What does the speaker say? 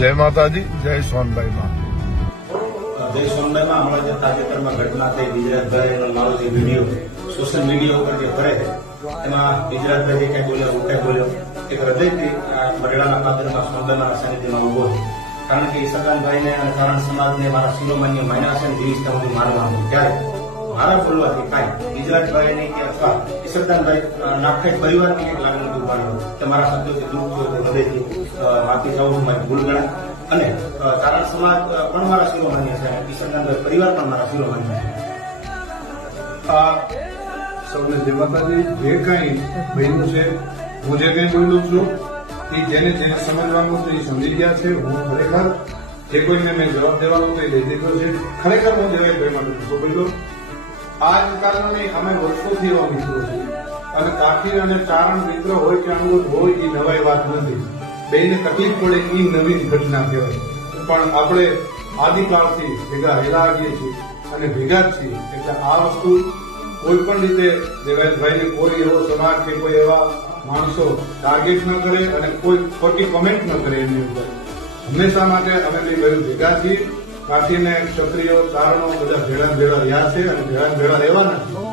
જય માતાજી, જય સોનભાઈ માં જય સોનભાઈમાં હમણાં જે તાજેતરમાં ઘટના થઈ ગુજરાતભાઈ એનો મારો જે વીડિયો, સોશિયલ મીડિયા ઉપર જે ફરે છે, એમાં ગુજરાતભાઈ જે કંઈ બોલ્યો, હું કંઈ બોલ્યો, એક હૃદયથી આ પાત્રમાં સોનભાઈના સાનિધ્યમાં ઊભો છે. કારણ કે ઈસકાનભાઈને અને કારણ સમાજને મારા શિરોમાન્ય માન્યા છે દિવસ સુધી માનવાનું ત્યારે મારા બોલવાથી કાંઈ ગુજરાતભાઈને કે અથવા ઈસકદાનભાઈ નાખે પરિવારની એક લાગણી દુભાડ્યો તમારા મારા શબ્દોથી દુઃખ હૃદયથી માફી ચાહું છું મારી ભૂલ ગણા અને તારણ સમાજ પણ મારા શિરોમાન્ય છે અને ઈસકદાનભાઈ પરિવાર પણ મારા શિરોમાન્ય છે. સૌને માતાજી. જે કંઈ બન્યું છે, હું જે કંઈ બોલું છું, એ જેને જેને સમજવાનું છે એ સમજી ગયા છે. હું ખરેખર, જે કોઈને મેં જવાબ દેવાનો તો એ દઈ દીધો છે. ખરેખર હું જવાબભાઈ માટે નહોતો બોલ્યો. આ જ કારણે અમે વર્ષોથી એવા મિત્રો છીએ. અને કાકી અને ચારણ મિત્ર હોય કે અનુરોધ હોય, એ નવાઈ વાત નથી. બેને તકલીફ પડે એ નવીન ઘટના કહેવાય. પણ આપણે આદિકાળથી ભેગા હેલા આવીએ છીએ અને ભેગા જ છીએ. એટલે આ વસ્તુ કોઈ પણ રીતે દેવાયતભાઈને કોઈ એવો સમાજ કે કોઈ એવા માણસો ટાર્ગેટ ન કરે અને કોઈ ખોટી કમેન્ટ ન કરે એમની ઉપર. હંમેશા માટે અમે બે ભેગા છીએ. કાઠીને ક્ષત્રિયો, ચારણો બધા ભેળા ભેળા રહ્યા છે અને ભેળા ભેળા રહેવાના